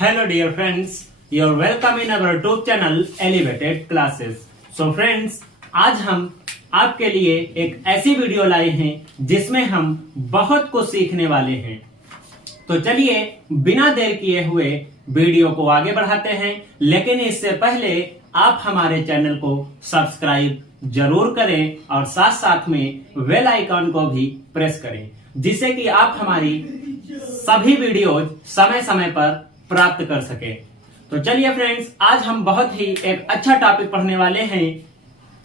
Hello dear friends, you're welcome in our YouTube channel Elevated Classes. So friends, आज हम आपके लिए एक ऐसी वीडियो लाए हैं जिसमें हम बहुत कुछ सीखने वाले हैं। तो चलिए बिना देर किए हुए वीडियो को आगे बढ़ाते हैं, लेकिन इससे पहले आप हमारे चैनल को सब्सक्राइब जरूर करें और साथ साथ में बेल आइकॉन को भी प्रेस करें, जिससे कि आप हमारी सभी वीडियोज समय समय पर प्राप्त कर सके। तो चलिए फ्रेंड्स, आज हम बहुत ही एक अच्छा टॉपिक पढ़ने वाले हैं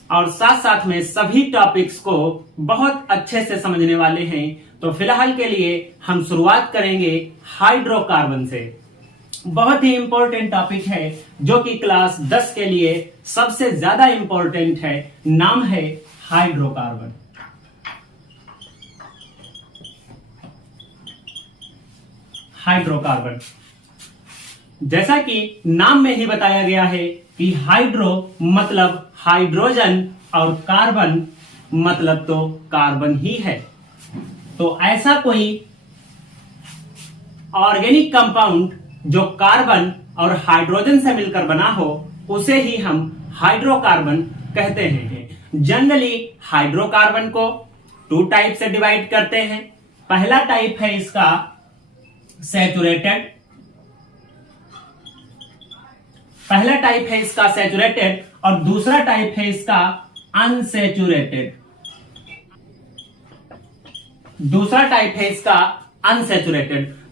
और साथ साथ में सभी टॉपिक्स को बहुत अच्छे से समझने वाले हैं। तो फिलहाल के लिए हम शुरुआत करेंगे हाइड्रोकार्बन से। बहुत ही इंपॉर्टेंट टॉपिक है जो कि क्लास 10 के लिए सबसे ज्यादा इंपॉर्टेंट है। नाम है हाइड्रोकार्बन। हाइड्रोकार्बन, जैसा कि नाम में ही बताया गया है कि हाइड्रो मतलब हाइड्रोजन और कार्बन मतलब तो कार्बन ही है। तो ऐसा कोई ऑर्गेनिक कंपाउंड जो कार्बन और हाइड्रोजन से मिलकर बना हो उसे ही हम हाइड्रोकार्बन कहते हैं। जनरली हाइड्रोकार्बन को 2 टाइप से डिवाइड करते हैं। पहला टाइप है इसका सैचुरेटेड। और दूसरा टाइप है इसका अनसैचुरेटेड।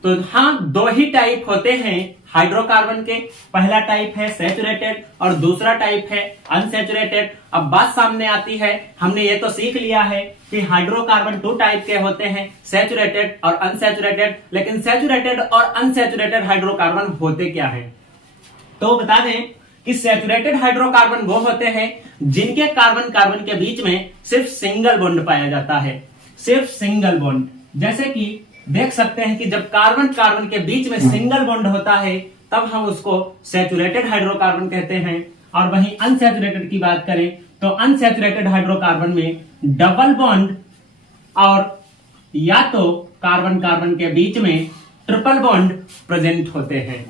तो हाँ, 2 ही टाइप होते हैं हाइड्रोकार्बन के। पहला टाइप है सैचुरेटेड और दूसरा टाइप है अनसैचुरेटेड। अब बात सामने आती है, हमने ये तो सीख लिया है कि हाइड्रोकार्बन 2 टाइप के होते हैं, सैचुरेटेड और अनसैचुरेटेड। लेकिन सैचुरेटेड और अनसैचुरेटेड हाइड्रोकार्बन होते क्या है? तो बता दें कि सैचुरेटेड हाइड्रोकार्बन वो होते हैं जिनके कार्बन कार्बन के बीच में सिर्फ सिंगल बॉन्ड पाया जाता है, सिर्फ सिंगल बॉन्ड। जैसे कि देख सकते हैं कि जब कार्बन कार्बन के बीच में सिंगल बॉन्ड होता है तब हम उसको सैचुरेटेड हाइड्रोकार्बन कहते हैं। और वहीं अनसैचुरेटेड की बात करें तो अनसैचुरेटेड हाइड्रोकार्बन में डबल बॉन्ड और या तो कार्बन कार्बन के बीच में ट्रिपल बॉन्ड प्रेजेंट होते हैं।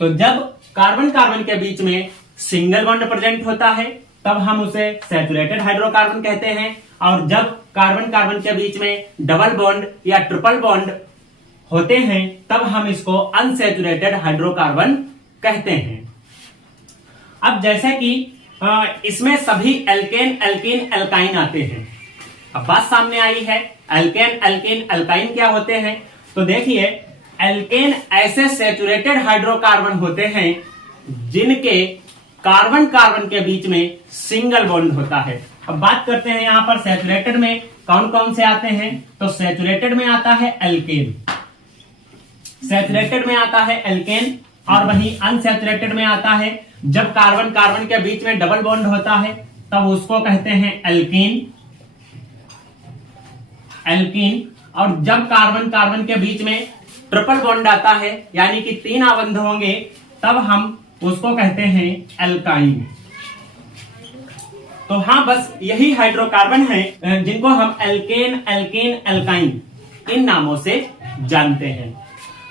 तो जब कार्बन कार्बन के बीच में सिंगल बॉन्ड प्रेजेंट होता है तब हम उसे सैचुरेटेड हाइड्रोकार्बन कहते हैं, और जब कार्बन कार्बन के बीच में डबल बॉन्ड या ट्रिपल बॉन्ड होते हैं तब हम इसको अनसैचुरेटेड हाइड्रोकार्बन कहते हैं। अब जैसे कि इसमें सभी एल्केन एल्कीन एल्काइन आते हैं। अब बात सामने आई है एल्केन एल्कीन एल्काइन क्या होते हैं। तो देखिए, एल्केन ऐसे सैचुरेटेड हाइड्रोकार्बन होते हैं जिनके कार्बन कार्बन के बीच में सिंगल बॉन्ड होता है। अब बात करते हैं यहां पर सैचुरेटेड में कौन कौन से आते हैं। तो सैचुरेटेड में आता है एल्केन, और वहीं अनसैचुरेटेड में आता है जब कार्बन कार्बन के बीच में डबल बॉन्ड होता है तब उसको कहते हैं एल्कीन। और जब कार्बन कार्बन के बीच में ट्रिपल बॉन्ड आता है यानी कि 3 आबंध होंगे तब हम उसको कहते हैं एल्काइन। तो हाँ, बस यही हाइड्रोकार्बन है जिनको हम एल्केन एल्कीन एल्काइन इन नामों से जानते हैं।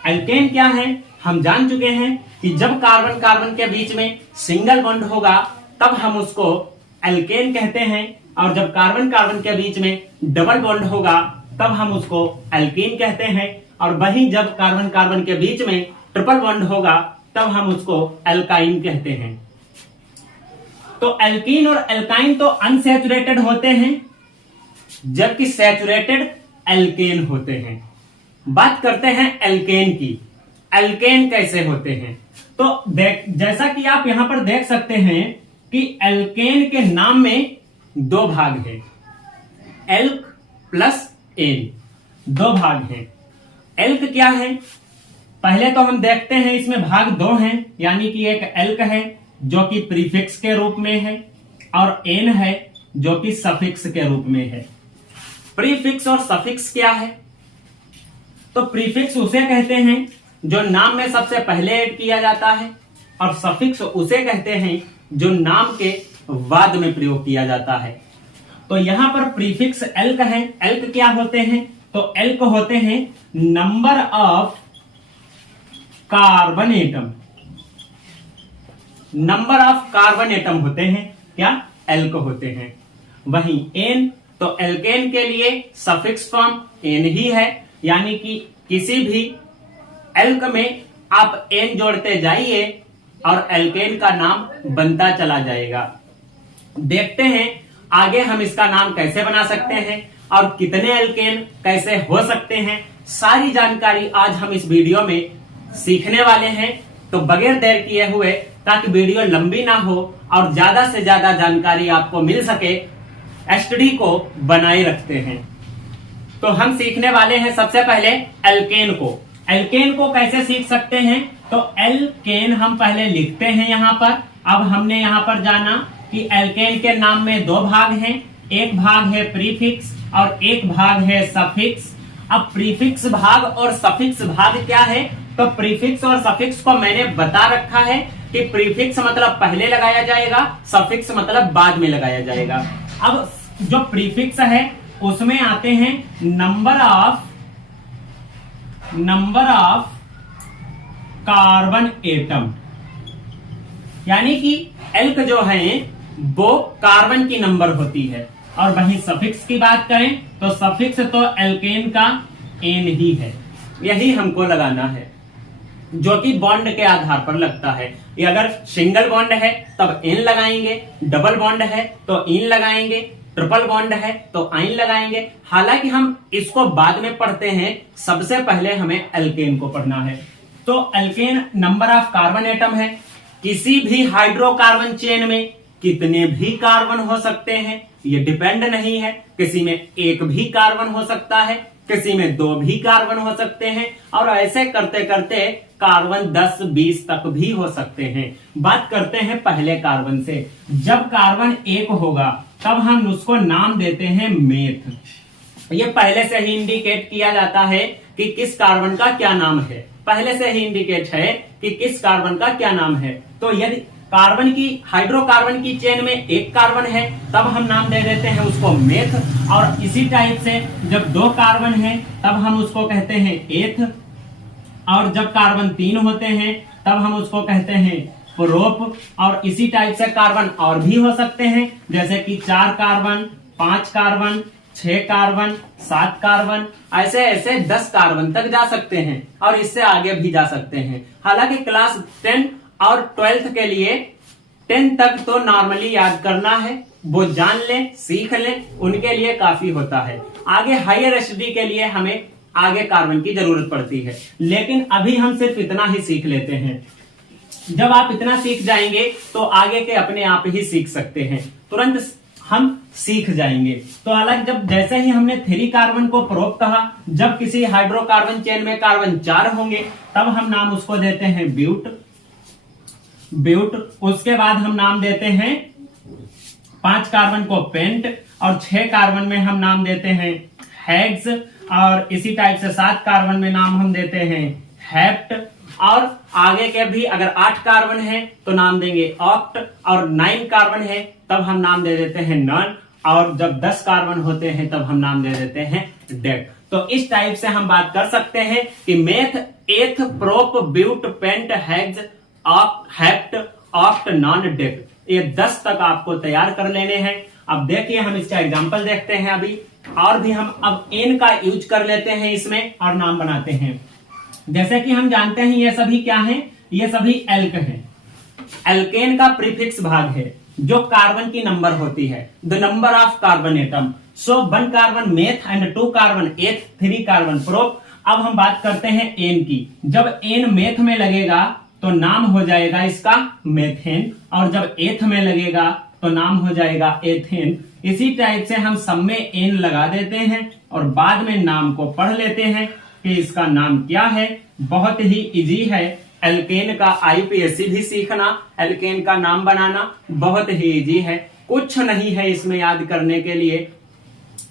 एल्केन क्या है हम जान चुके हैं कि जब कार्बन कार्बन के बीच में सिंगल बॉन्ड होगा तब हम उसको एल्केन कहते हैं, और जब कार्बन कार्बन के बीच में डबल बॉन्ड होगा तब हम उसको एल्कीन कहते हैं, और वहीं जब कार्बन कार्बन के बीच में ट्रिपल बॉन्ड होगा तब हम उसको एल्काइन कहते हैं। तो एल्कीन और एल्काइन तो अनसैचुरेटेड होते हैं जबकि सैचुरेटेड एल्केन होते हैं। बात करते हैं एल्केन की। एल्केन कैसे होते हैं? तो जैसा कि आप यहां पर देख सकते हैं कि एल्केन के नाम में 2 भाग हैं, एल्क प्लस एन, 2 भाग हैं। एल्क क्या है? पहले तो हम देखते हैं इसमें भाग 2 हैं, यानी कि एक एल्क है जो कि प्रीफिक्स के रूप में है और एन है जो कि सफिक्स के रूप में है। प्रीफिक्स और सफिक्स क्या है? तो प्रीफिक्स उसे कहते हैं जो नाम में सबसे पहले ऐड किया जाता है, और सफिक्स उसे कहते हैं जो नाम के बाद में प्रयोग किया जाता है। तो यहां पर प्रीफिक्स एल्क है। एल्क क्या होते हैं? तो एल्क होते हैं number of carbon atom, number of carbon atom होते हैं क्या, एल्क होते हैं। वहीं एन, तो एल्केन के लिए सफिक्स फॉर्म एन ही है, यानी कि किसी भी एल्क में आप एन जोड़ते जाइए और एल्केन का नाम बनता चला जाएगा। देखते हैं आगे हम इसका नाम कैसे बना सकते हैं और कितने एल्केन कैसे हो सकते हैं, सारी जानकारी आज हम इस वीडियो में सीखने वाले हैं। तो बगैर देर किए हुए, ताकि वीडियो लंबी ना हो और ज्यादा से ज्यादा जानकारी आपको मिल सके, एसटीडी को बनाए रखते हैं। तो हम सीखने वाले हैं सबसे पहले एल्केन को। एल्केन को कैसे सीख सकते हैं, तो एल्केन हम पहले लिखते हैं यहां पर। अब हमने यहां पर जाना कि एल्केन के नाम में दो भाग हैं, एक भाग है प्रीफिक्स और एक भाग है सफिक्स। अब प्रीफिक्स भाग और सफिक्स भाग क्या है, तो प्रीफिक्स और सफिक्स को मैंने बता रखा है कि प्रीफिक्स मतलब पहले लगाया जाएगा, सफिक्स मतलब बाद में लगाया जाएगा। अब जो प्रीफिक्स है उसमें आते हैं नंबर ऑफ कार्बन एटम, यानी कि एल्क जो है वो कार्बन की नंबर होती है। और वहीं सफिक्स की बात करें तो सफिक्स तो एल्केन का एन ही है, यही हमको लगाना है, जो कि बॉन्ड के आधार पर लगता है। ये अगर सिंगल बॉन्ड है तब एन लगाएंगे, डबल बॉन्ड है तो इन लगाएंगे, ट्रिपल बॉन्ड है तो आइन लगाएंगे। हालांकि हम इसको बाद में पढ़ते हैं, सबसे पहले हमें एल्केन को पढ़ना है। तो alkane number of carbon atom है। किसी भी हाइड्रोकार्बन चेन में कितने भी कार्बन हो सकते हैं, ये डिपेंड नहीं है। किसी में एक भी कार्बन हो सकता है, किसी में दो भी कार्बन हो सकते हैं, और ऐसे करते करते कार्बन 10-20 तक भी हो सकते हैं। बात करते हैं पहले कार्बन से। जब कार्बन एक होगा तब हम उसको नाम देते हैं मेथ। ये पहले से ही इंडिकेट किया जाता है कि किस कार्बन का क्या नाम है, पहले से ही इंडिकेट है कि किस कार्बन का क्या नाम है। तो यदि कार्बन की हाइड्रोकार्बन की चेन में एक कार्बन है तब हम नाम दे देते हैं उसको मेथ, और इसी टाइप से जब दो कार्बन है तब हम उसको कहते हैं एथ, और जब कार्बन 3 होते हैं तब हम उसको कहते हैं प्रोप। और इसी टाइप से कार्बन और भी हो सकते हैं, जैसे कि 4 कार्बन, 5 कार्बन, 6 कार्बन, 7 कार्बन, ऐसे ऐसे 10 कार्बन तक जा सकते हैं और इससे आगे भी जा सकते हैं। हालांकि क्लास 10 और 12th के लिए 10 तक तो नॉर्मली याद करना है, वो जान लें, सीख लें, उनके लिए काफी होता है। आगे हायर एसटीडी के लिए हमें आगे कार्बन की जरूरत पड़ती है, लेकिन अभी हम सिर्फ इतना ही सीख लेते हैं। जब आप इतना सीख जाएंगे तो आगे के अपने आप ही सीख सकते हैं, तुरंत हम सीख जाएंगे। तो हालांकि जब जैसे ही हमने 3 कार्बन को प्रोप कहा, जब किसी हाइड्रोकार्बन चेन में कार्बन 4 होंगे तब हम नाम उसको देते हैं ब्यूट। उसके बाद हम नाम देते हैं 5 कार्बन को पेंट, और 6 कार्बन में हम नाम देते हैं हेक्स, और इसी टाइप से 7 कार्बन में नाम हम देते हैं हेप्ट। और आगे के भी अगर 8 कार्बन है तो नाम देंगे ऑक्ट, और 9 कार्बन है तब हम नाम दे देते हैं नॉन, और जब 10 कार्बन होते हैं तब हम नाम दे देते हैं डेक। तो इस टाइप से हम बात कर सकते हैं कि meth, eth, prop, but, pent, hex, hept, oct, non, dec, ये 10 तक आपको तैयार कर लेने हैं। अब देखिए हम इसका एग्जांपल देखते हैं अभी, और भी हम अब एन का यूज कर लेते हैं इसमें और नाम बनाते हैं। जैसे कि हम जानते हैं ये सभी क्या हैं, ये सभी एल्क हैं। एल्केन का प्रीफिक्स भाग है जो कार्बन की नंबर होती है, the number of carbon atom. So 1 carbon meth and 2 carbon eth, 3 carbon prop. अब हम बात करते हैं एन की। जब एन मेथ में लगेगा तो नाम हो जाएगा इसका मेथेन, और जब एथ में लगेगा तो नाम हो जाएगा एथेन। इसी टाइप से हम सब में एन लगा देते हैं और बाद में नाम को पढ़ लेते हैं कि इसका नाम क्या है। बहुत ही इजी है एल्केन का आईपीएससी भी सीखना, एल्केन का नाम बनाना बहुत ही इजी है, कुछ नहीं है इसमें याद करने के लिए।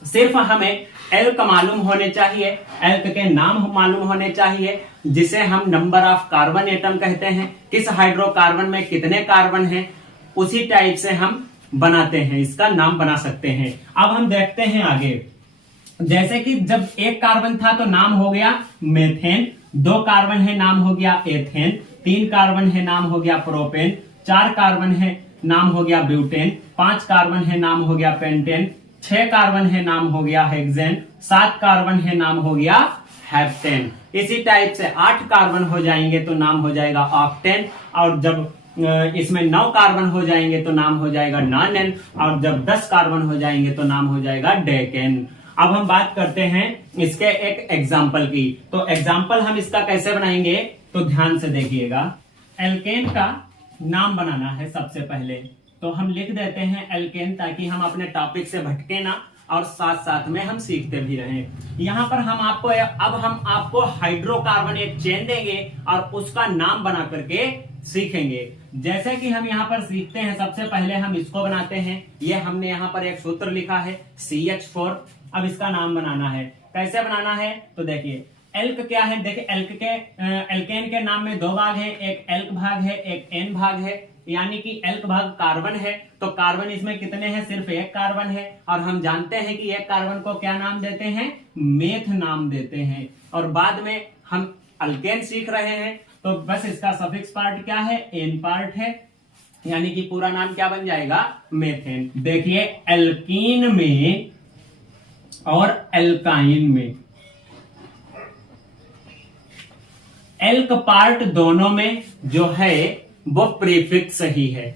सिर्फ हमें एल्क मालूम होने चाहिए, एल्क के नाम मालूम होने चाहिए, जिसे हम नंबर ऑफ कार्बन एटम कहते हैं, किस हाइड्रोकार्बन में कितने कार्बन हैं, उसी टाइप से हम बनाते हैं, इसका नाम बना सकते हैं। अब हम देखते हैं आगे। जैसे कि जब 1 कार्बन था तो नाम हो गया मेथेन, 2 कार्बन है, नाम हो गया एथेन। 3 कार्बन है, नाम हो गया प्रोपेन। 4 कार्बन है, नाम हो गया ब्यूटेन। 5 कार्बन है, नाम हो गया पेंटेन। 6 कार्बन है, नाम हो गया हेक्सेन। 7 कार्बन है, नाम हो गया हेप्टेन। इसी टाइप से 8 कार्बन हो जाएंगे तो नाम हो जाएगा ऑक्टेन, और जब इसमें 9 कार्बन हो जाएंगे तो नाम हो जाएगा नॉनेन, और जब 10 कार्बन हो जाएंगे तो नाम हो जाएगा डेकेन। अब हम बात करते हैं इसके एक एग्जाम्पल की। तो एग्जाम्पल हम इसका कैसे बनाएंगे, तो ध्यान से देखिएगा। एल्केन का नाम बनाना है सबसे पहले, तो हम लिख देते हैं एल्केन, ताकि हम अपने टॉपिक से भटके ना और साथ साथ में हम सीखते भी रहें। यहाँ पर हम आपको हाइड्रोकार्बन एक चेन देंगे और उसका नाम बना करके सीखेंगे। जैसे कि हम यहाँ पर सीखते हैं, सबसे पहले हम इसको बनाते हैं। ये हमने यहाँ पर एक सूत्र लिखा है CH4। अब इसका नाम बनाना है। कैसे बनाना है, तो देखिए एल्क क्या है, देखिए एल्केन के नाम में 2 भाग है, एक एल्क भाग है, एक एन भाग है। यानी कि एल्क भाग कार्बन है, तो कार्बन इसमें कितने हैं, सिर्फ 1 कार्बन है। और हम जानते हैं कि 1 कार्बन को क्या नाम देते हैं, मेथ नाम देते हैं। और बाद में हम अल्केन सीख रहे हैं, तो बस इसका सफिक्स पार्ट क्या है, एन पार्ट है, यानी कि पूरा नाम क्या बन जाएगा, मेथेन। देखिए एल्कीन में और एल्काइन में एल्क पार्ट दोनों में जो है वो प्रीफिक्स ही है,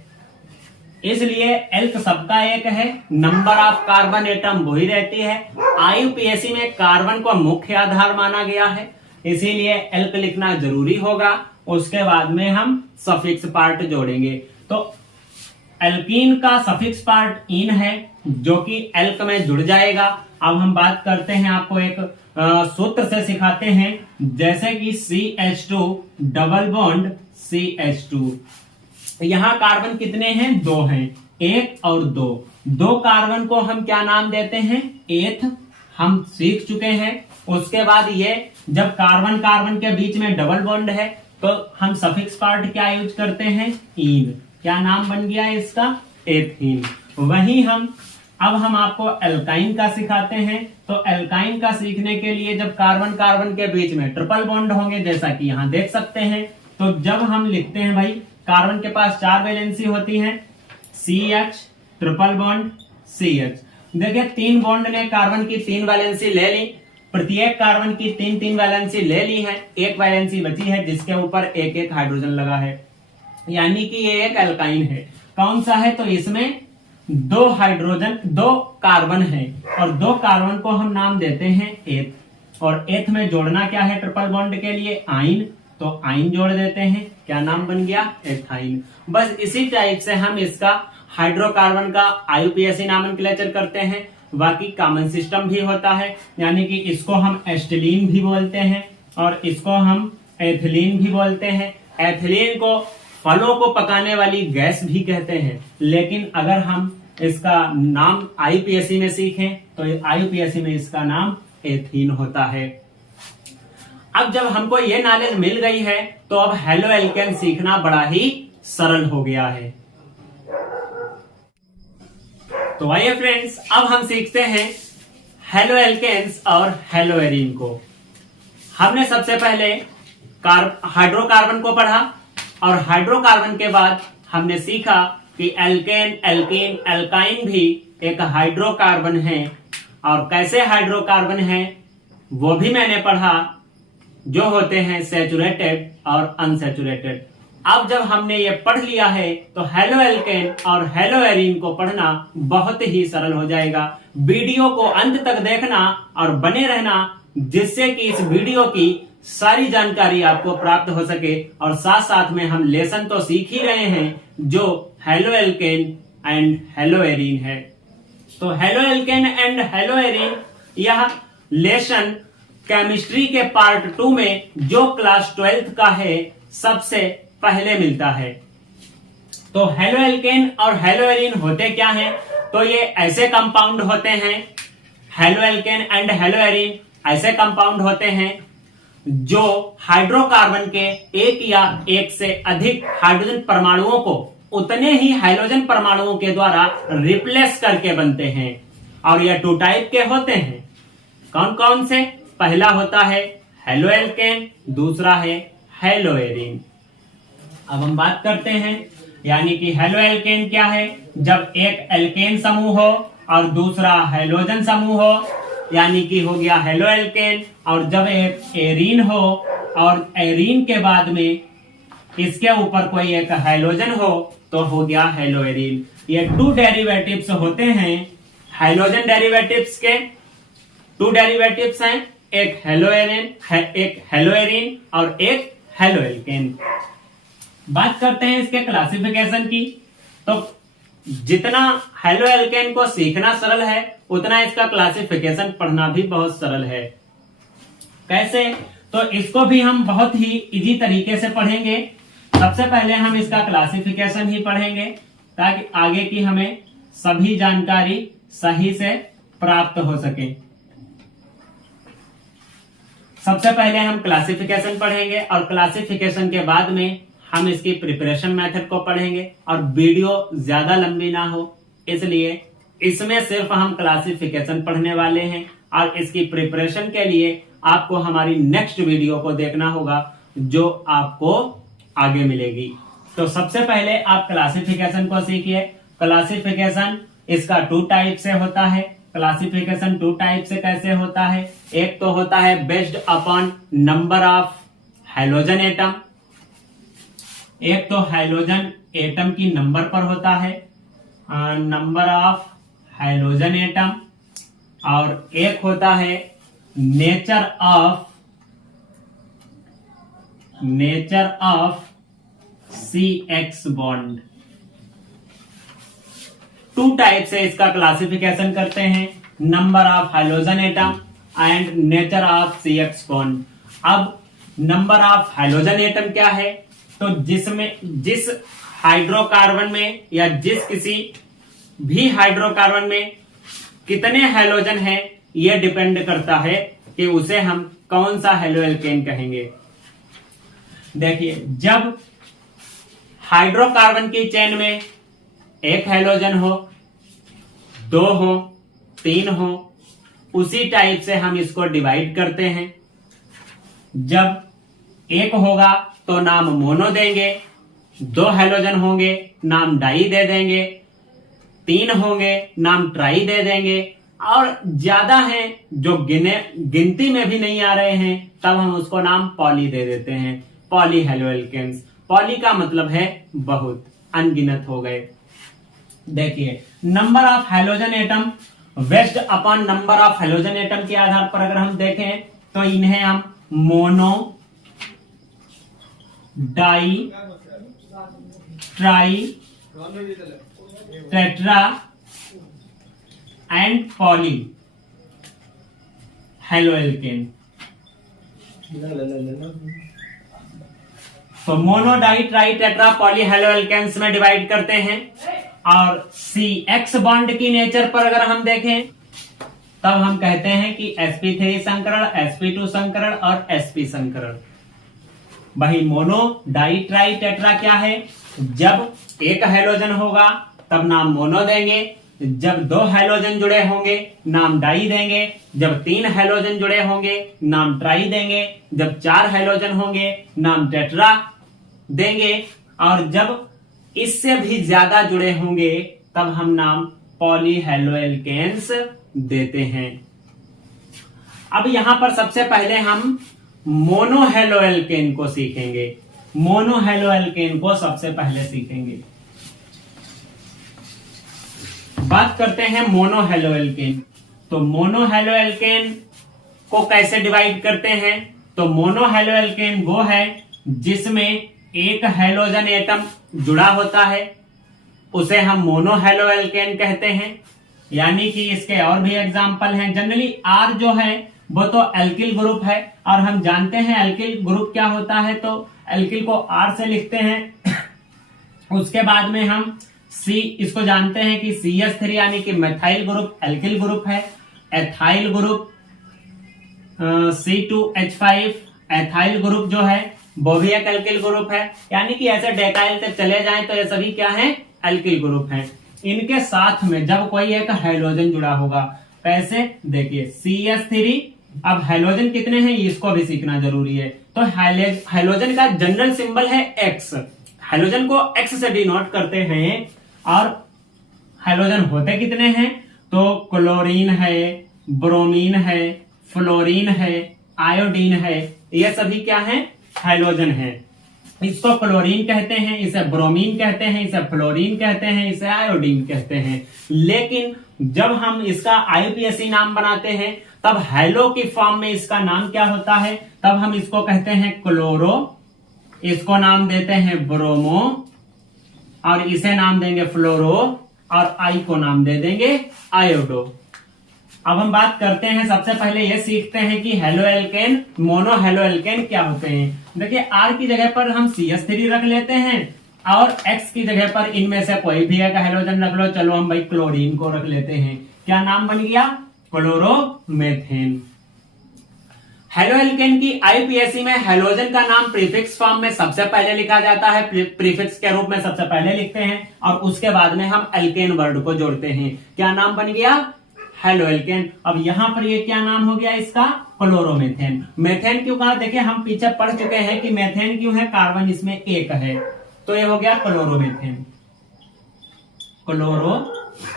इसलिए एल्क सबका एक है। नंबर ऑफ कार्बन एटम वही रहती है। IUPAC में कार्बन को मुख्य आधार माना गया है, इसीलिए एल्क लिखना जरूरी होगा। उसके बाद में हम सफिक्स पार्ट जोड़ेंगे। तो एल्कीन का सफिक्स पार्ट इन है, जो कि एल्क में जुड़ जाएगा। अब हम बात करते हैं, आपको एक सूत्र से सिखाते हैं, जैसे कि CH2 डबल बॉन्ड CH2। यहां कार्बन कितने हैं, 2 हैं, 1 और 2। 2 कार्बन को हम क्या नाम देते हैं, एथ, हम सीख चुके हैं। उसके बाद ये जब कार्बन कार्बन के बीच में डबल बॉन्ड है, तो हम सफिक्स पार्ट क्या यूज करते हैं, इन। क्या नाम बन गया इसका, एथीन। वही अब हम आपको एल्काइन का सिखाते हैं। तो एल्काइन का सीखने के लिए जब कार्बन कार्बन के बीच में ट्रिपल बॉन्ड होंगे, जैसा कि यहां देख सकते हैं, तो जब हम लिखते हैं भाई, कार्बन के पास 4 वैलेंसी होती है, CH ट्रिपल बॉन्ड CH। देखिए 3 बॉन्ड ने कार्बन की 3 वैलेंसी ले ली, प्रत्येक कार्बन की 3-3 वैलेंसी ले ली है, 1 वैलेंसी बची है जिसके ऊपर 1-1 हाइड्रोजन लगा है, यानी कि ये एक एल्काइन है। कौन सा है, तो इसमें 2 कार्बन है, और 2 कार्बन को हम नाम देते हैं एथ। और एथ में जोड़ना क्या है ट्रिपल बॉन्ड के लिए, आइन, तो आइन जोड़ देते हैं, क्या नाम बन गया, एथाइन। बस इसी टाइप से हम इसका हाइड्रोकार्बन का IUPAC नामनक्लेचर करते हैं। बाकी कॉमन सिस्टम भी होता है, यानी कि इसको हम एस्टिलीन भी बोलते हैं और इसको हम एथिलीन भी बोलते हैं। एथिलीन को फलों को पकाने वाली गैस भी कहते हैं, लेकिन अगर हम इसका नाम IUPAC में सीखें तो IUPAC में इसका नाम एथीन होता है। अब जब हमको ये नॉलेज मिल गई है, तो अब हेलो एल्केन सीखना बड़ा ही सरल हो गया है। तो आइए फ्रेंड्स, अब हम सीखते हैं हेलो एल्केन्स और हेलो एरीन को। हमने सबसे पहले हाइड्रोकार्बन को पढ़ा, और हाइड्रोकार्बन के बाद हमने सीखा कि एल्केन, एल्कीन, एल्काइन भी एक हाइड्रोकार्बन है, और कैसे हाइड्रोकार्बन है वो भी मैंने पढ़ा, जो होते हैं सैचुरेटेड और अनसैचुरेटेड। अब जब हमने ये पढ़ लिया है, तो हेलो एल्केन और हेलो एरीन को पढ़ना बहुत ही सरल हो जाएगा। वीडियो को अंत तक देखना और बने रहना, जिससे कि इस वीडियो की सारी जानकारी आपको प्राप्त हो सके। और साथ साथ में हम लेसन तो सीख ही रहे हैं, जो halo alkane and hello arene है। तो halo alkane and hello arene, यह लेसन केमिस्ट्री के पार्ट 2 में, जो क्लास 12th का है, सबसे पहले मिलता है। तो हेलो एल्केन और हेलो एरीन होते क्या हैं, तो ये ऐसे कंपाउंड होते हैं, halo alkane and hello arene ऐसे कंपाउंड होते हैं जो हाइड्रोकार्बन के एक या एक से अधिक हाइड्रोजन परमाणुओं को उतने ही हाइड्रोजन परमाणुओं के द्वारा रिप्लेस करके बनते हैं। और यह 2 टाइप के होते हैं। कौन कौन से? पहला होता है हेलोएल्केन, दूसरा है हेलोएरिन। अब हम बात करते हैं, यानी कि हेलोएल्केन क्या है, जब एक एल्केन समूह हो और दूसरा हेलोजन समूह हो, यानी कि हो गया हेलोएल्केन। और जब एक एरीन हो और एरीन के बाद में इसके ऊपर कोई एक हेलोजन हो तो हो गया हेलोएरिन। ये 2 डेरिवेटिव्स होते हैं हाइड्रोजन डेरिवेटिव्स के। 2 डेरिवेटिव्स हैं, एक हेलोएरिन और एक हेलोएल्केन। बात करते हैं इसके क्लासिफिकेशन की। तो जितना हेलोएल्केन को सीखना सरल है उतना इसका क्लासिफिकेशन पढ़ना भी बहुत सरल है। कैसे? तो इसको भी हम बहुत ही इजी तरीके से पढ़ेंगे। सबसे पहले हम इसका क्लासिफिकेशन ही पढ़ेंगे ताकि आगे की हमें सभी जानकारी सही से प्राप्त हो सके। सबसे पहले हम क्लासिफिकेशन पढ़ेंगे और क्लासिफिकेशन के बाद में हम इसकी प्रिपरेशन मेथड को पढ़ेंगे। और वीडियो ज्यादा लंबी ना हो इसलिए इसमें सिर्फ हम क्लासिफिकेशन पढ़ने वाले हैं और इसकी प्रिपरेशन के लिए आपको हमारी नेक्स्ट वीडियो को देखना होगा जो आपको आगे मिलेगी। तो सबसे पहले आप क्लासिफिकेशन को सीखिए। क्लासिफिकेशन इसका 2 टाइप से होता है। क्लासिफिकेशन 2 टाइप से कैसे होता है? एक तो होता है based upon number of hydrogen atom. एक तो हाइड्रोजन एटम की नंबर पर होता है, नंबर ऑफ हाइड्रोजन एटम। और एक होता है nature of CX bond. 2 type से इसका क्लासिफिकेशन करते हैं, number of hydrogen atom and nature of CX bond. अब नंबर ऑफ हाइड्रोजन एटम क्या है? तो जिस हाइड्रोकार्बन में या जिस किसी भी हाइड्रोकार्बन में कितने हाइड्रोजन है यह डिपेंड करता है कि उसे हम कौन सा हेलोएल्केन कहेंगे। देखिए, जब हाइड्रोकार्बन की चेन में एक हाइड्रोजन हो, 2 हो, 3 हो, उसी टाइप से हम इसको डिवाइड करते हैं। जब 1 होगा तो नाम मोनो देंगे, 2 हाइड्रोजन होंगे नाम डाई दे देंगे, 3 होंगे नाम ट्राई दे देंगे, और ज्यादा हैं जो गिनती में भी नहीं आ रहे हैं तब हम उसको नाम पॉली दे देते हैं, पॉली हेलोएल्केन्स। पॉली का मतलब है बहुत, अनगिनत हो गए। देखिए, number of hydrogen atom based upon number of hydrogen atom के आधार पर अगर हम देखें तो इन्हें हम mono, di, tri, tetra and poly haloalkane. तो mono, di, tri, tetra, poly haloalkanes में डिवाइड करते हैं। और CX बॉन्ड की नेचर पर अगर हम देखें तब हम कहते हैं कि sp3 संकरण, sp2 संकरण और sp संकरण। वही मोनो, डाई, ट्राई, टेट्रा क्या है? जब एक हाइड्रोजन होगा तब नाम मोनो देंगे, जब 2 हाइड्रोजन जुड़े होंगे नाम डाई देंगे, जब 3 हाइड्रोजन जुड़े होंगे नाम ट्राई देंगे, जब 4 हाइड्रोजन होंगे नाम टेट्रा देंगे, और जब इससे भी ज्यादा जुड़े होंगे तब हम नाम पॉली हेलोएल्केन्स देते हैं। अब यहां पर सबसे पहले हम मोनो हेलोएल्केन को सीखेंगे। मोनो हेलोएल्केन को सबसे पहले सीखेंगे। बात करते हैं मोनो हेलोएल्केन। तो मोनो हेलोएल्केन को कैसे डिवाइड करते हैं? तो मोनो हेलोएल्केन वो है जिसमें एक हाइड्रोजन एटम जुड़ा होता है, उसे हम मोनो हेलोएल्केन कहते हैं। यानी कि इसके और भी एग्जाम्पल हैं। जनरली R जो है वो तो एल्किल ग्रुप है और हम जानते हैं एल्किल ग्रुप क्या होता है, तो एल्किल को R से लिखते हैं। उसके बाद में हम C इसको जानते हैं कि CH3 यानी कि मेथाइल ग्रुप एल्किल ग्रुप है। Ethyl group C2H5 ethyl group जो है वो भी एक एल्किल ग्रुप है। यानी कि ऐसे डेकाइल तक चले जाएं तो ये सभी क्या हैं? एल्किल ग्रुप हैं। इनके साथ में जब कोई एक हाइड्रोजन जुड़ा होगा, कैसे? देखिए, CH3 अब हैलोजन कितने हैं इसको भी सीखना जरूरी है। तो हैलोजन का जनरल सिंबल है एक्स, हैलोजन को एक्स से डिनोट करते हैं। और हैलोजन होते कितने हैं, तो क्लोरीन है, ब्रोमीन है, फ्लोरीन है, आयोडीन है, ये सभी क्या है, हैलोजन है। इसको क्लोरीन कहते हैं, इसे ब्रोमीन कहते हैं, इसे फ्लोरीन कहते हैं, इसे आयोडीन कहते हैं। लेकिन जब हम इसका आईयूपीएसी नाम बनाते हैं तब हैलो की फॉर्म में इसका नाम क्या होता है, तब हम इसको कहते हैं क्लोरो, इसको नाम देते हैं ब्रोमो, और इसे नाम देंगे फ्लोरो, और आई को नाम दे देंगे आयोडो। अब हम बात करते हैं, सबसे पहले ये सीखते हैं कि halo alkane, mono halo alkane क्या होते हैं। देखिए आर की जगह पर हम CH3 रख लेते हैं और एक्स की जगह पर इनमें से कोई भी एक हैलोजन रख लो। चलो हम भाई क्लोरीन को रख लेते हैं, क्या नाम बन गया, क्लोरोमेथेन। हेलो एल्केन की आईयूपीएसी में हैलोजन का नाम प्रीफिक्स फॉर्म में सबसे पहले लिखा जाता है, प्रीफिक्स के रूप में सबसे पहले लिखते हैं और उसके बाद में हम एल्केन वर्ड को जोड़ते हैं। क्या नाम बन गया, हेलो एल्केन। अब यहां पर ये क्या नाम हो गया इसका, क्लोरोमेथेन। मेथेन क्यों कहा, देखिए हम पीछे पढ़ चुके हैं कि मेथेन क्यों है, कार्बन इसमें एक है, तो ये हो गया क्लोरोमेथेन, क्लोरोमेथेन।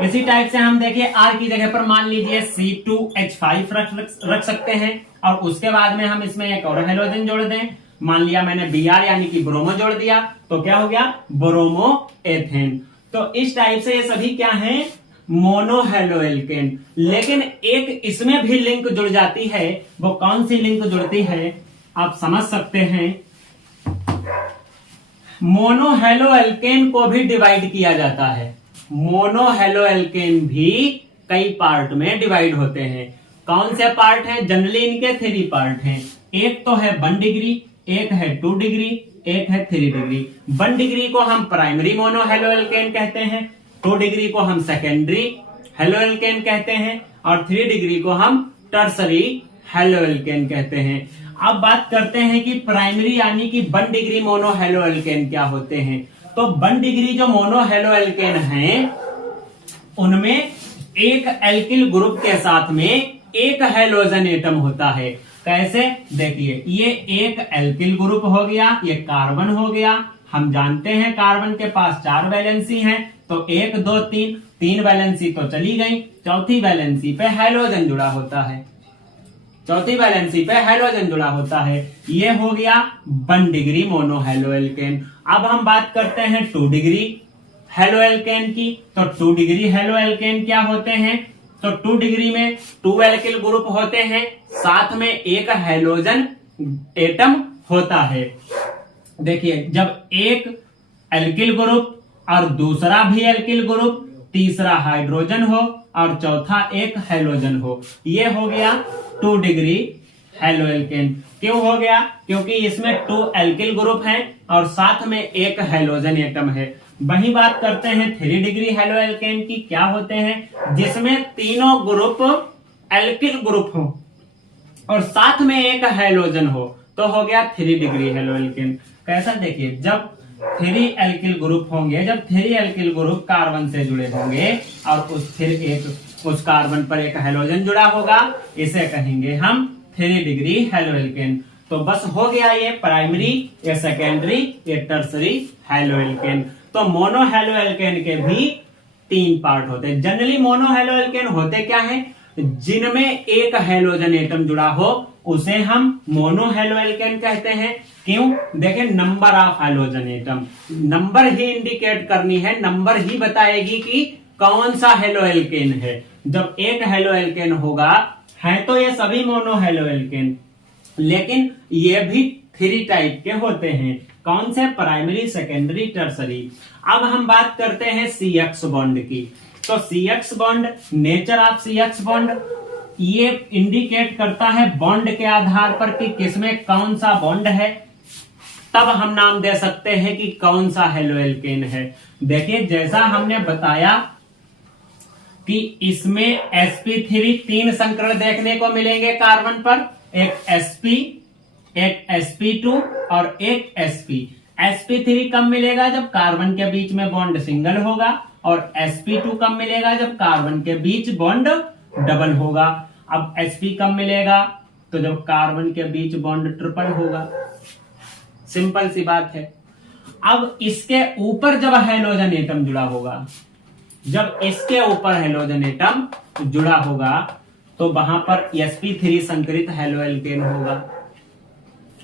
इसी टाइप से हम देखिए आर की जगह पर मान लीजिए C2H5 रख सकते हैं और उसके बाद में हम इसमें एक और हैलोजन जोड़ दें। मान लिया मैंने Br यानी कि ब्रोमो जोड़ दिया, तो क्या हो गया, ब्रोमो एथेन। तो इस टाइप से ये सभी क्या हैं, मोनो हेलो एल्केन। लेकिन एक इसमें भी लिंक जुड़ जाती है, वो कौन सी लिंक जुड़ती है आप समझ सकते हैं। मोनो हेलो एल्केन को भी डिवाइड किया जाता है, मोनो हेलो एल्केन भी कई पार्ट में डिवाइड होते हैं। कौन से पार्ट हैं, जनरली इनके 3 पार्ट हैं। एक तो है 1 डिग्री, एक है 2 डिग्री, एक है 3 डिग्री। 1 डिग्री को हम प्राइमरी मोनो हेलो एल्केन कहते हैं, 2 डिग्री को हम सेकेंडरी हेलो एल्केन कहते हैं और 3 डिग्री को हम टर्सरी हेलो एल्केन कहते हैं। अब बात करते हैं कि प्राइमरी यानी कि 1 डिग्री मोनो हेलो एल्केन क्या होते हैं। तो 1 डिग्री जो मोनो हेलो एल्केन हैं उनमें एक एल्किल ग्रुप के साथ में एक हैलोजन एटम होता है। कैसे, देखिए ये एक एल्किल ग्रुप हो गया, ये कार्बन हो गया। हम जानते हैं कार्बन के पास 4 वैलेंसी हैं, तो 1 2 3 वैलेंसी तो चली गई, चौथी वैलेंसी पे हैलोजन जुड़ा होता है, चौथी वैलेंसी पे हैलोजन जुड़ा होता है। ये हो गया 1 डिग्री मोनो हेलो एल्केन। अब हम बात करते हैं 2 डिग्री हेलो एल्केन की। तो 2 डिग्री हेलो एल्केन क्या होते हैं, तो 2 डिग्री में 2 एल्किल ग्रुप होते हैं, साथ में एक हैलोजन एटम होता है। देखिए जब एक एल्किल ग्रुप और दूसरा भी एल्किल ग्रुप, तीसरा हाइड्रोजन हो और चौथा एक हैलोजन हो, ये हो गया 2 डिग्री हेलो एल्केन। क्यों हो गया, क्योंकि इसमें 2 एल्किल ग्रुप हैं और साथ में एक हैलोजन एटम है। वही बात करते हैं 3 डिग्री हेलो एल्केन की, क्या होते हैं, जिसमें तीनों ग्रुप एल्किल ग्रुप हो और साथ में एक हैलोजन हो, तो हो गया 3 डिग्री हेलो एल्केन। कैसा, देखिए जब 3 एल्किल ग्रुप होंगे, जब 3 एल्किल ग्रुप कार्बन से जुड़े होंगे और उस कार्बन पर एक हैलोजन जुड़ा होगा, इसे कहेंगे हम 3 डिग्री हेलो एल्केन। तो बस हो गया ये प्राइमरी, ये सेकेंडरी, ये टर्सरी हेलो एल्केन। तो मोनो हेलो एल्केन के भी 3 पार्ट होते हैं। जनरली मोनो हेलो एल्केन होते क्या है, जिनमें एक हैलोजन एटम जुड़ा हो उसे हम मोनो हेलो एल्केन कहते हैं। क्यों, देखें number of halogen atom, number he indicate करनी है, नंबर ही बताएगी कि कौन सा हेलो एल्केन है। जब एक हेलो एल्केन होगा, है तो ये सभी मोनो हेलो एल्केन, लेकिन ये भी 3 टाइप के होते हैं। कौन से, प्राइमरी, सेकेंडरी, टर्सरी। अब हम बात करते हैं CX बॉन्ड की। तो CX bond, nature of CX bond, ये इंडिकेट करता है बॉन्ड के आधार पर कि किसमें कौन सा बॉन्ड है, तब हम नाम दे सकते हैं कि कौन सा हेलो एल्केन है। देखिए जैसा हमने बताया कि इसमें sp3 3 संकरण देखने को मिलेंगे कार्बन पर, एक sp, एक sp2 और एक sp। sp3 कब मिलेगा, जब कार्बन के बीच में बॉन्ड सिंगल होगा, और sp2 कब मिलेगा, जब कार्बन के बीच बॉन्ड डबल होगा। अब sp कब मिलेगा? तो जब कार्बन के बीच बॉन्ड ट्रिपल होगा। सिंपल सी बात है। अब इसके ऊपर जब हाइड्रोजन एटम जुड़ा होगा, जब इसके ऊपर हाइड्रोजन एटम जुड़ा होगा तो वहां पर sp3 संकरित हैलोएल्केन होगा।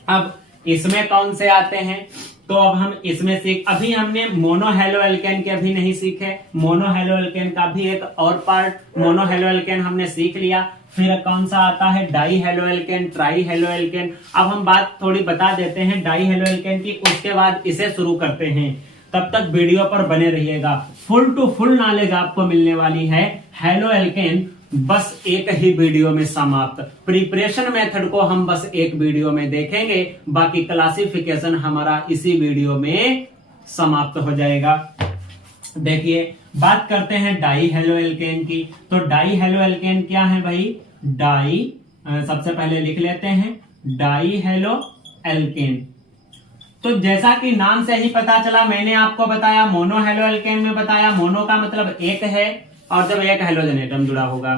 अब इसमें कौन से आते हैं? तो अब हम इसमें अभी हमने मोनोहेलोएल्केन के अभी नहीं सीखे। मोनोहेलोएल्केन का भी एक और पार्ट मोनोहेलोएल्केन हमने सीख लिया। फिर कौन सा आता है? डाईहेलोएल्केन, ट्राईहेलोएल्केन। अब हम बात थोड़ी बता देते हैं डाईहेलोएल्केन की, उसके बाद इसे शुरू करते हैं। तब तक वीडियो पर बने रहिएगा, फुल टू फुल नॉलेज आपको मिलने वाली है। हेलोएल्केन बस एक ही वीडियो में समाप्त। प्रिपरेशन मेथड को हम बस एक वीडियो में देखेंगे, बाकी क्लासिफिकेशन हमारा इसी वीडियो में समाप्त हो जाएगा। देखिए, बात करते हैं डाईहेलोएल्केन की। तो डाईहेलोएल्केन क्या है भाई? सबसे पहले लिख लेते हैं डाईहेलोएल्केन। तो जैसा कि नाम से ही पता चला, मैंने आपको बताया मोनोहेलोएल्केन में बताया, मोनो का मतलब एक है और जब एक हाइड्रोजन एटम जुड़ा होगा।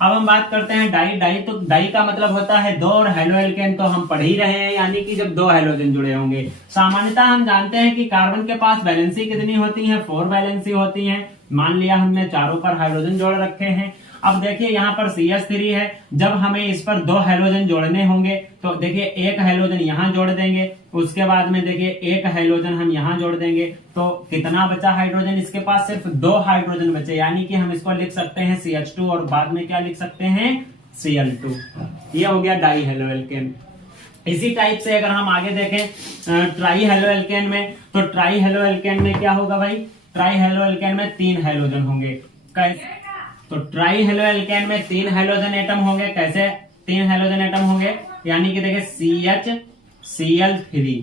अब हम बात करते हैं डाई। तो डाई का मतलब होता है दो, और हेलोएल्केन तो हम पढ़ ही रहे हैं, यानी कि जब दो हाइड्रोजन जुड़े होंगे। सामान्यतः हम जानते हैं कि कार्बन के पास वैलेंसी कितनी होती है? 4 वैलेंसी होती है। मान लिया हमने चारों पर हाइड्रोजन जोड़ रखे हैं। अब देखिए यहाँ पर CH3 है, जब हमें इस पर 2 हाइड्रोजन जोड़ने होंगे तो देखिए एक हाइड्रोजन यहाँ जोड़ देंगे, उसके बाद में देखिए एक हाइड्रोजन हम यहाँ जोड़ देंगे, तो कितना बचा हाइड्रोजन? इसके पास सिर्फ 2 हाइड्रोजन बचे, यानी कि हम इसको लिख सकते हैं CH2 और बाद में क्या लिख सकते हैं? Cl2। ये हो गया डाईहेलोएल्केन। इसी टाइप से अगर हम आगे देखें ट्राईहेलोएल्केन में, तो ट्राईहेलोएल्केन में क्या होगा भाई? ट्राईहेलोएल्केन में 3 हाइड्रोजन होंगे। कैसे? तो ट्राईहेलोएल्केन में 3 हाइड्रोजन एटम होंगे। कैसे 3 हाइड्रोजन एटम होंगे? यानी कि देखिए CH Cl3।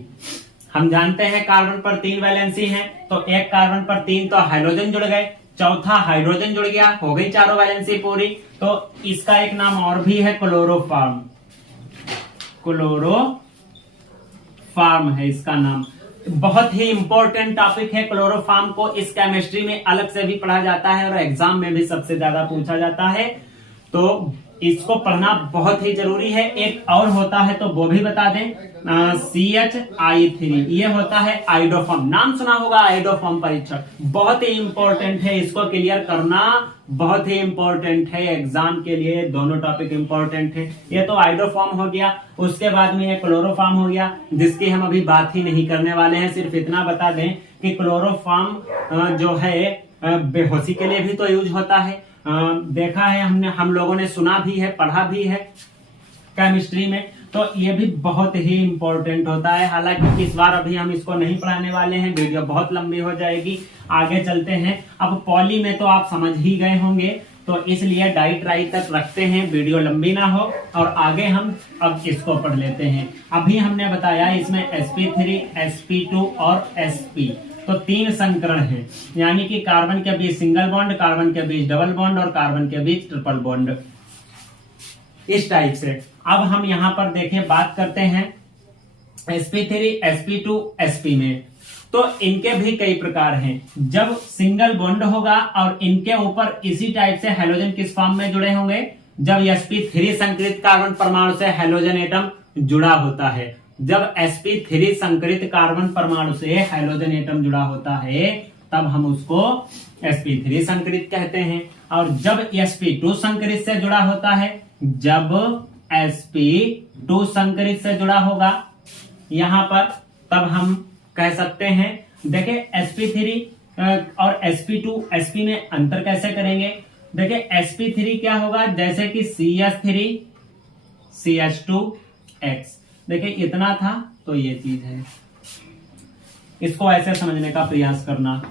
हम जानते हैं कार्बन पर 3 वैलेंसी है, तो एक कार्बन पर 3 तो हाइड्रोजन जुड़ गए, चौथा हाइड्रोजन जुड़ गया, हो गई चारों वैलेंसी पूरी। तो इसका एक नाम और भी है क्लोरोफॉर्म। क्लोरोफॉर्म है इसका नाम। बहुत ही इंपॉर्टेंट टॉपिक है क्लोरोफॉर्म को, इस केमिस्ट्री में अलग से भी पढ़ा जाता है और एग्जाम में भी सबसे ज्यादा पूछा जाता है, तो इसको पढ़ना बहुत ही जरूरी है। एक और होता है तो वो भी बता दें, CHI3, ये होता है आइडोफॉर्म। नाम सुना होगा आइडोफॉर्म परीक्षक, बहुत ही इंपॉर्टेंट है, इसको क्लियर करना बहुत ही इंपॉर्टेंट है एग्जाम के लिए। दोनों टॉपिक इंपॉर्टेंट है। ये तो आइडोफॉर्म हो गया, उसके बाद में ये क्लोरोफॉर्म हो गया, जिसकी हम अभी बात ही नहीं करने वाले हैं। सिर्फ इतना बता दें कि क्लोरोफॉर्म जो है बेहोशी के लिए भी तो यूज होता है। देखा है हमने, हम लोगों ने सुना भी है, पढ़ा भी है केमिस्ट्री में, तो ये भी बहुत ही इंपॉर्टेंट होता है। हालांकि इस बार अभी हम इसको नहीं पढ़ाने वाले हैं, वीडियो बहुत लंबी हो जाएगी। आगे चलते हैं। अब पॉली में तो आप समझ ही गए होंगे, तो इसलिए डाई ट्राई तक रखते हैं, वीडियो लंबी ना हो, और आगे हम अब इसको पढ़ लेते हैं। अभी हमने बताया इसमें sp3, sp2 और sp, तो 3 संकरण हैं, यानी कि कार्बन के बीच सिंगल बॉन्ड, कार्बन के बीच डबल बॉन्ड और कार्बन के बीच ट्रिपल बॉन्ड, इस टाइप से। अब हम यहां पर देखें, बात करते हैं sp3, sp2, sp में, तो इनके भी कई प्रकार हैं। जब सिंगल बॉन्ड होगा और इनके ऊपर इसी टाइप से हैलोजन किस फॉर्म में जुड़े होंगे? जब sp3 संकरित कार्बन परमाणु से हैलोजन एटम जुड़ा होता है। जब sp3 संकरित कार्बन परमाणु से हैलोजन एटम जुड़ा होता है, तब हम उसको sp3 संकरित कहते हैं। और जब sp2 संकरित से जुड़ा होता है, जब sp2 संकरित से जुड़ा होगा यहां पर, तब हम कह सकते हैं, देखिए sp3 और sp2, sp में अंतर कैसे करेंगे? देखिए sp3 क्या होगा? जैसे कि CH3 CH2X, देखिए इतना था, तो ये चीज है। इसको ऐसे समझने का प्रयास करना।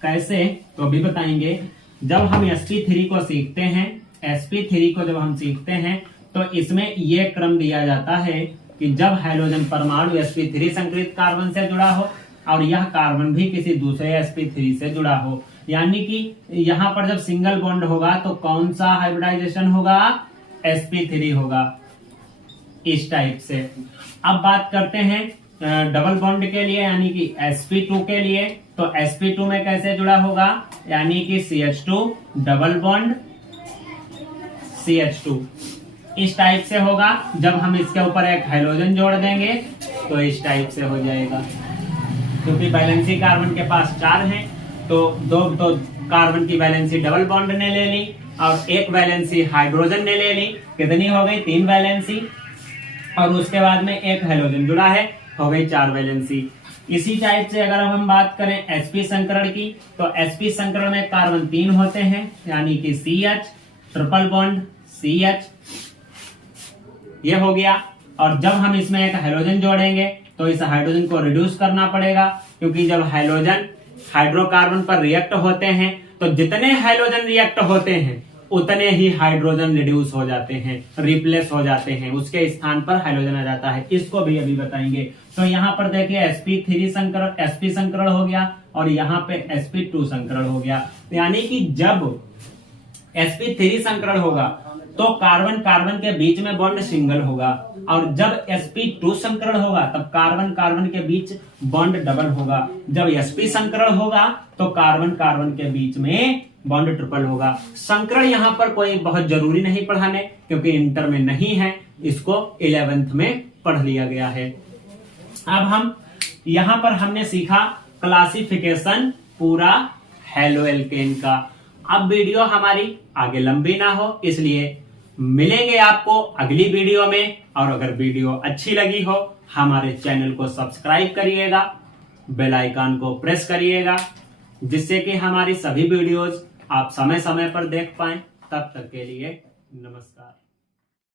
कैसे? तो अभी बताएंगे। जब हम sp3 को सीखते हैं, sp3 को जब हम सीखते हैं, तो इसमें ये क्रम दिया जाता है कि जब हाइड्रोजन परमाणु sp3 संकरित कार्बन से जुड़ा हो और यह कार्बन भी किसी दूसरे sp3 से जुड़ा हो, यानी कि यहां पर जब सिंगल बॉन्ड होगा तो कौन सा हाइब्रिडाइजेशन होगा? sp3 होगा, इस टाइप से। अब बात करते हैं डबल बॉन्ड के लिए, यानी कि sp2 के लिए, तो sp2 में कैसे जुड़ा होगा? यानी कि CH2 डबल बॉन्ड CH2। इस टाइप से होगा। जब हम इसके ऊपर एक हाइड्रोजन जोड़ देंगे तो इस टाइप से हो जाएगा। क्योंकि वैलेंसी कार्बन के पास 4 हैं तो दो कार्बन की वैलेंसी डबल बॉन्ड ने ले ली और एक वैलेंसी हाइड्रोजन ने ले ली। कितनी हो गई? 3 वैलेंसी। और उसके बाद में एक हाइड्रोजन जुड़ा है, हो गई 4 वैलेंसी। इसी टाइप से अगर हम बात करें sp संकरण की, तो sp संकरण में कार्बन 3 होते हैं, यानी कि CH ट्रिपल बॉन्ड CH, ये हो गया। और जब हम इसमें एक हाइड्रोजन जोड़ेंगे तो इस हाइड्रोजन को रिड्यूस करना पड़ेगा, क्योंकि जब हाइड्रोजन हाइड्रोकार्बन पर रिएक्ट होते हैं तो जितने हाइड्रोजन रिएक्ट होते हैं उतने ही हाइड्रोजन रिड्यूस हो जाते हैं, रिप्लेस हो जाते हैं, उसके स्थान पर हाइड्रोजन आ जाता है। इसको भी अभी बताएंगे। तो यहाँ पर देखिए sp3 संकरण, sp संकरण हो गया और यहाँ पे sp2 संकरण हो गया। यानी कि जब sp3 संकरण होगा तो कार्बन कार्बन के बीच में बॉन्ड सिंगल होगा, और जब sp2 संकरण होगा तब कार्बन कार्बन के बीच बॉन्ड डबल होगा। जब sp संकरण होगा तो कार्बन कार्बन के बीच में बॉन्ड ट्रिपल होगा। संकरण यहाँ पर कोई बहुत जरूरी नहीं पढ़ाने, क्योंकि इंटर में नहीं है, इसको 11th में पढ़ लिया गया है। अब हम यहाँ पर हमने सीखा क्लासिफिकेशन पूरा हेलोएल्केन का। अब वीडियो हमारी आगे लंबी ना हो, इसलिए मिलेंगे आपको अगली वीडियो में। और अगर वीडियो अच्छी लगी हो हमारे चैनल को सब्सक्राइब करिएगा, बेल आइकन को प्रेस करिएगा, जिससे कि हमारी सभी वीडियोज आप समय समय पर देख पाएं। तब तक के लिए नमस्कार।